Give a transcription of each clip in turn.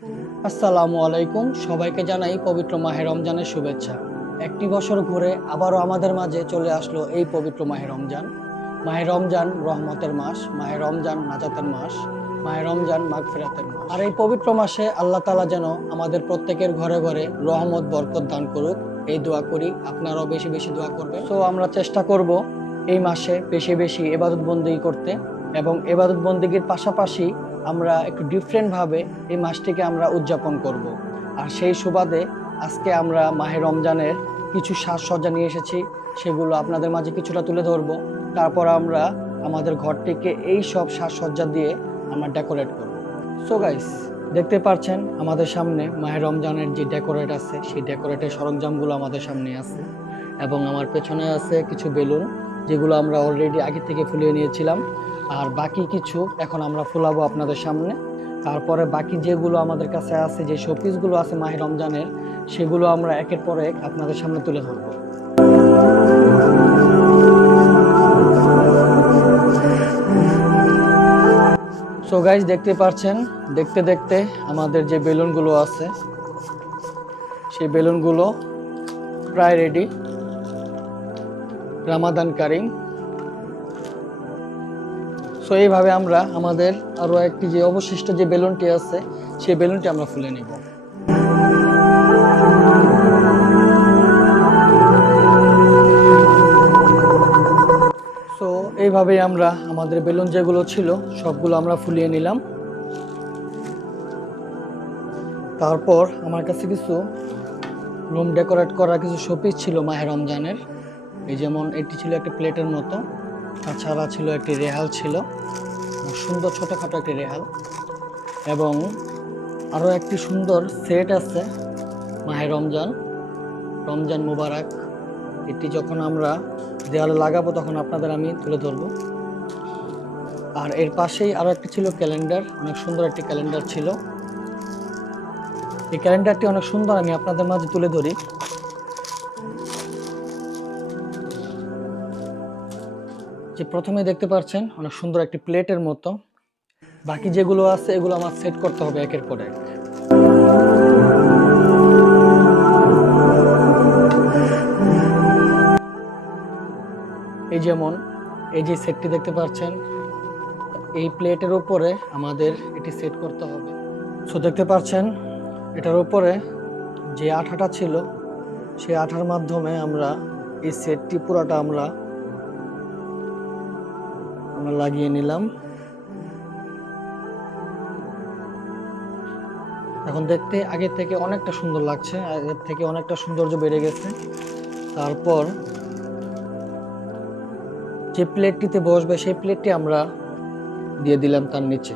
আসসালামু আলাইকুম, সবাইকে জানাই পবিত্র মাহে রমজানের শুভেচ্ছা। একটি বছর ঘুরে আবারও আমাদের মাঝে চলে আসলো এই পবিত্র মাহে রমজান। মাহে রমজান রহমতের মাস, মাহে রমজান নাজাতের মাস, মাহে রমজান মাগফিরাতের মাস। আর এই পবিত্র মাসে আল্লাহ তাআলা যেন আমাদের প্রত্যেকের ঘরে ঘরে রহমত বরকত দান করুক, এই দোয়া করি। আপনারাও বেশি বেশি দোয়া করবেন। তো আমরা চেষ্টা করব এই মাসে বেশি বেশি ইবাদত বন্দেগী করতে, এবং ইবাদত বন্দেগীর পাশাপাশি আমরা একটু ডিফারেন্ট ভাবে এই মাসটিকে আমরা উদযাপন করব। আর সেই সুবাদে আজকে আমরা মাহে রমজানের কিছু সাজসজ্জা নিয়ে এসেছি, সেগুলো আপনাদের মাঝে কিছুটা তুলে ধরবো। তারপর আমরা আমাদের ঘরটিকে এই সব সাজসজ্জা দিয়ে আমরা ডেকোরেট করব। সো গাইস, দেখতে পাচ্ছেন আমাদের সামনে মাহে রমজানের যে ডেকোরেট আছে, সেই ডেকোরেটের সরঞ্জামগুলো আমাদের সামনে আছে, এবং আমার পেছনে আছে কিছু বেলুন, যেগুলো আমরা অলরেডি আগে থেকে ফুলিয়ে নিয়েছিলাম। আর বাকি কিছু এখন আমরা ফুলাবো আপনাদের সামনে। তারপরে বাকি যেগুলো আমাদের কাছে আছে, যে শোপিসগুলো আছে মাহে রমজানের, সেগুলো আমরা একের পর এক আপনাদের সামনে তুলে ধরবো। সো গাইস, দেখতে পাচ্ছেন, দেখতে দেখতে আমাদের যে বেলুনগুলো আছে, সেই বেলুনগুলো প্রায় রেডি। রামাদান কারিম। সো এইভাবে আমরা আমাদের আরো একটি যে অবশিষ্ট যে বেলুনটি আছে, সেই বেলুনটি আমরা ফুলে নিব। সো এইভাবেই আমরা আমাদের বেলুন যেগুলো ছিল সবগুলো আমরা ফুলিয়ে নিলাম। তারপর আমার কাছে কিছু রুম ডেকোরেট করা কিছু শোপিস ছিল মাহে রমজানের। এই যেমন এটি ছিল একটি প্লেটের মতো, তাছাড়া ছিল একটি রেহাল, ছিল সুন্দর ছোটখাটো একটি রেহাল, এবং আরো একটি সুন্দর সেট আছে মাহে রমজান, রমজান মুবারক। এটি যখন আমরা দেওয়ালে লাগাবো তখন আপনাদের আমি তুলে ধরবো। আর এর পাশেই আরো একটি ছিল ক্যালেন্ডার, অনেক সুন্দর একটি ক্যালেন্ডার ছিল। এই ক্যালেন্ডারটি অনেক সুন্দর, আমি আপনাদের মাঝে তুলে ধরি। যে প্রথমে দেখতে পাচ্ছেন অনেক সুন্দর একটি প্লেটের মতো। বাকি যেগুলো আছে এগুলো আমার সেট করতে হবে একের পর এক। এই যেমন এই যে সেটটি দেখতে পাচ্ছেন, এই প্লেটের উপরে আমাদের এটি সেট করতে হবে। সো দেখতে পাচ্ছেন এটার উপরে যে আঠাটা ছিল, সেই আঠার মাধ্যমে আমরা এই সেটটি পুরোটা আমরা লাগিয়ে নিলাম। এখন দেখতে আগের থেকে অনেকটা সুন্দর লাগছে, আগের থেকে অনেকটা সৌন্দর্য বেড়ে গেছে। তারপর যে প্লেটটিতে বসবে সেই প্লেটটি আমরা দিয়ে দিলাম তার নিচে।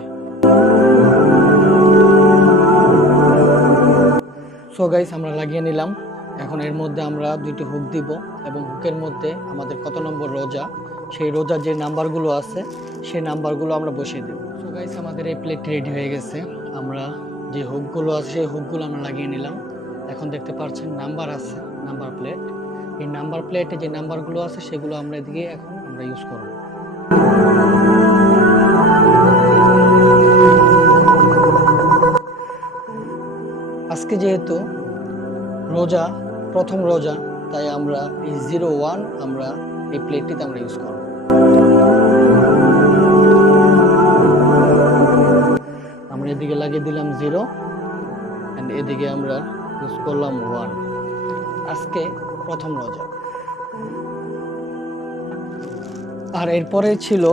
সো গাইস, আমরা লাগিয়ে নিলাম। এখন এর মধ্যে আমরা দুইটি হুক দিব, এবং হুকের মধ্যে আমাদের কত নম্বর রোজা, সেই রোজার যে নাম্বারগুলো আছে সেই নাম্বারগুলো আমরা বসিয়ে দেব। সো গাইস, আমাদের এই প্লেটটি রেডি হয়ে গেছে। আমরা যে হুকগুলো আছে সেই হুকগুলো আমরা লাগিয়ে নিলাম। এখন দেখতে পাচ্ছেন নাম্বার আছে, নাম্বার প্লেট। এই নাম্বার প্লেটে যে নাম্বারগুলো আছে সেগুলো আমরা এদিকে এখন আমরা ইউজ করব। আজকে যেহেতু রোজা, প্রথম রোজা, তাই আমরা এই 01 আমরা এই প্লেটটিতে আমরা ইউজ করব। আমরা এদিকে লাগিয়ে দিলাম 0, এন্ড এদিকে আমরা ইউজ করলাম 1। আজকে প্রথম রোজা। আর এরপরে ছিল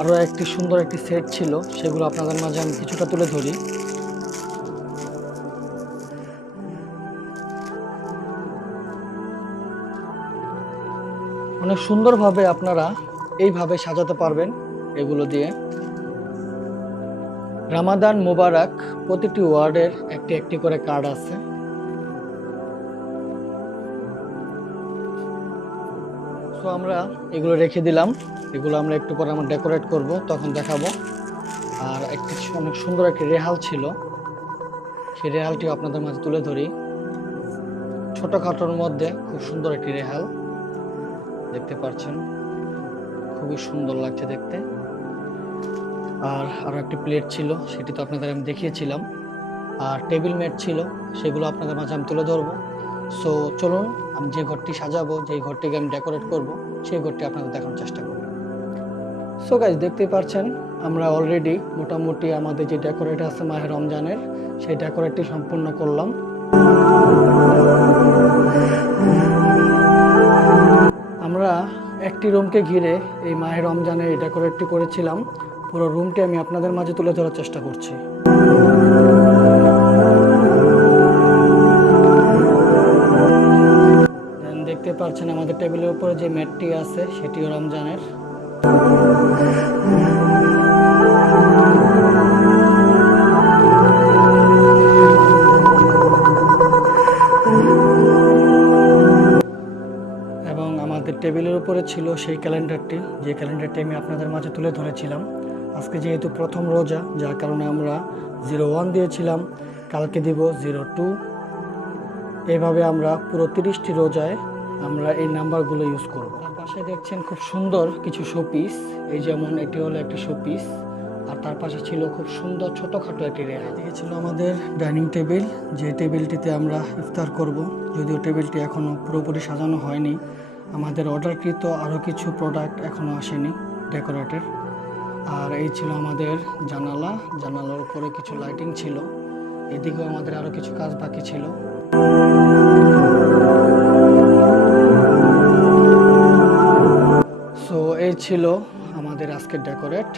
আরো একটি সুন্দর একটি সেট ছিল, সেগুলো আপনাদের মাঝে আমি কিছুটা তুলে ধরি। অনেক সুন্দরভাবে আপনারা এইভাবে সাজাতে পারবেন এগুলো দিয়ে। রামাদান মুবারক, প্রতিটি ওয়ার্ডের একটি একটি করে কার্ড আছে। তো আমরা এগুলো রেখে দিলাম, এগুলো আমরা একটু পরে আমরা ডেকোরেট করব, তখন দেখাবো। আর একটি অনেক সুন্দর একটি রেহাল ছিল, সেই রেহালটিও আপনাদের মাঝে তুলে ধরি। ছোটখাটোর মধ্যে খুব সুন্দর একটি রেহাল, দেখতে পাচ্ছেন, খুবই সুন্দর লাগছে দেখতে। আর আরো একটি প্লেট ছিল, সেটি তো আপনাদের আমি দেখিয়েছিলাম। আর টেবিল ম্যাট ছিল, সেগুলো আপনাদের মাঝে আমি তুলে ধরবো। সো চলুন, আমি যে ঘরটি সাজাবো, যে ঘরটিকে আমি ডেকোরেট করব, সেই ঘরটি আপনাদের দেখানোর চেষ্টা করব। সো গাইস, দেখতেই পাচ্ছেন আমরা অলরেডি মোটামুটি আমাদের যে ডেকোরেট আছে মাহে রমজানের, সেই ডেকোরেটটি সম্পূর্ণ করলাম। আমরা একটি রুমকে ঘিরে এই মাহে রমজানের এই ডেকোরেটটি করেছিলাম। পুরো রুমটি আমি আপনাদের মাঝে তুলে ধরার চেষ্টা করছি। দেখতে পাচ্ছেন আমাদের টেবিলের উপরে যে ম্যাটটি আছে সেটিও রমজানের। এবং আমাদের টেবিলের উপরে ছিল সেই ক্যালেন্ডারটি, যে ক্যালেন্ডারটি আমি আপনাদের মাঝে তুলে ধরেছিলাম। আজকে যেহেতু প্রথম রোজা, যার কারণে আমরা 01 দিয়েছিলাম, কালকে দিব 02। এভাবে আমরা পুরো 30টি রোজায় আমরা এই নাম্বারগুলো ইউজ করব। তার পাশে দেখছেন খুব সুন্দর কিছু শোপিস, এই যেমন এটি হলো একটি শোপিস, আর তার পাশে ছিল খুব সুন্দর ছোটোখাটো একটি রেহা। এদিকে ছিল আমাদের ডাইনিং টেবিল, যে টেবিলটিতে আমরা ইফতার করব। যদিও টেবিলটি এখনও পুরোপুরি সাজানো হয়নি, আমাদের অর্ডারকৃত আরও কিছু প্রোডাক্ট এখনও আসেনি ডেকোরেটের। আর এই ছিল আমাদের জানালা, জানালার উপরে কিছু লাইটিং ছিল। এদিকেও আমাদের আরও কিছু কাজ বাকি ছিল। সো এই ছিল আমাদের আজকের ডেকোরেট।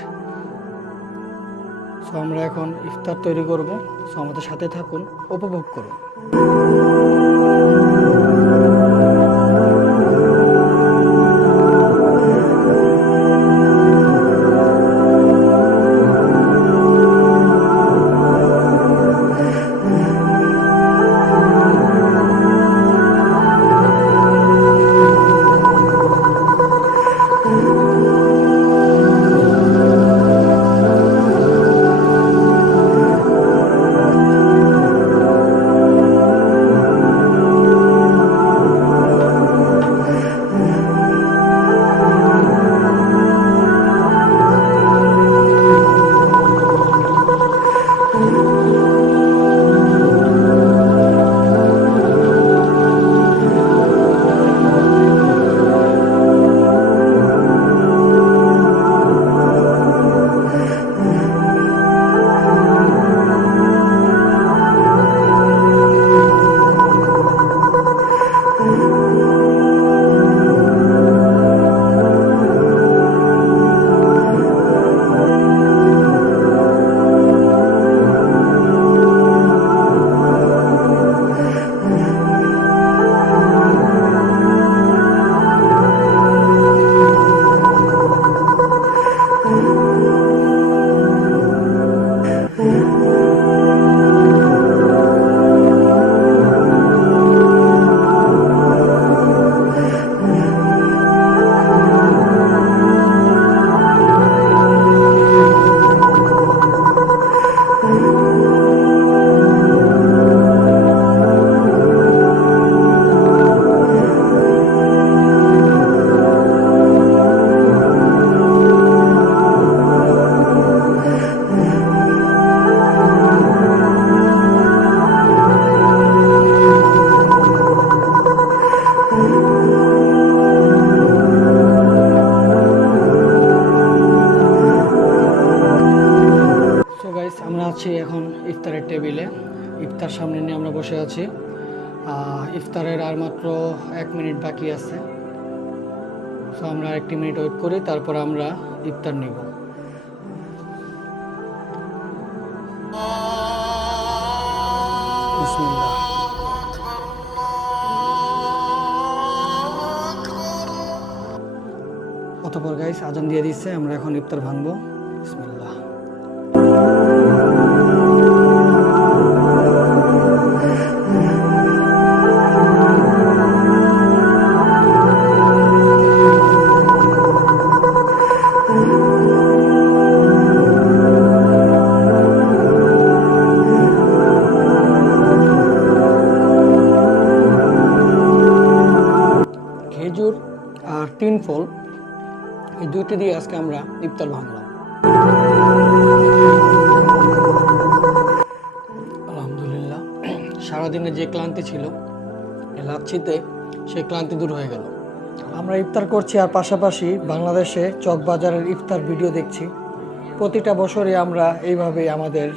সো আমরা এখন ইফতার তৈরি করব। সো আমাদের সাথে থাকুন, উপভোগ করুন। আমরা আছি এখন ইফতারের টেবিলে। ইফতার সামনে নিয়ে আমরা বসে আছি। ইফতারের আর মাত্র 1 মিনিট বাকি আছে। সো আমরা 1 মিনিট ওয়েট করি, তারপর আমরা ইফতার নিব। বিসমিল্লাহ। অতঃপর গাইস আজান দিয়ে দিচ্ছে, আমরা এখন ইফতার ভাঙবো। বিসমিল্লাহ। খেজুর আর 3 ফল, এই দুইটি দিয়ে আজকে আমরা ইফতার ভাঙলাম। আলহামদুলিল্লাহ। সারাদিনে যে ক্লান্তি ছিল এই লাচ্ছিতে সেই ক্লান্তি দূর হয়ে গেল। আমরা ইফতার করছি আর পাশাপাশি বাংলাদেশে চকবাজারের ইফতার ভিডিও দেখছি। প্রতিটা বছরই আমরা এইভাবেই আমাদের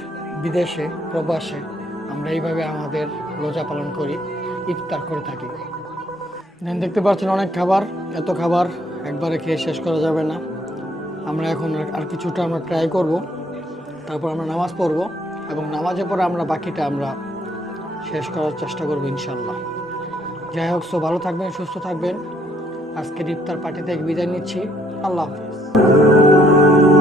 বিদেশে প্রবাসে আমরা এইভাবে আমাদের রোজা পালন করি, ইফতার করে থাকি। দেখতে পাচ্ছেন অনেক খাবার, এত খাবার একবারে খেয়ে শেষ করা যাবে না। আমরা এখন আর কিছুটা আমরা ট্রাই করব, তারপর আমরা নামাজ পড়ব এবং নামাজের পরে আমরা বাকিটা আমরা শেষ করার চেষ্টা করব ইনশাল্লাহ। যাই হোক, ভালো থাকবেন, সুস্থ থাকবেন। আজকের ইফতার পার্টি থেকে বিদায় নিচ্ছি। আল্লাহ হাফেজ।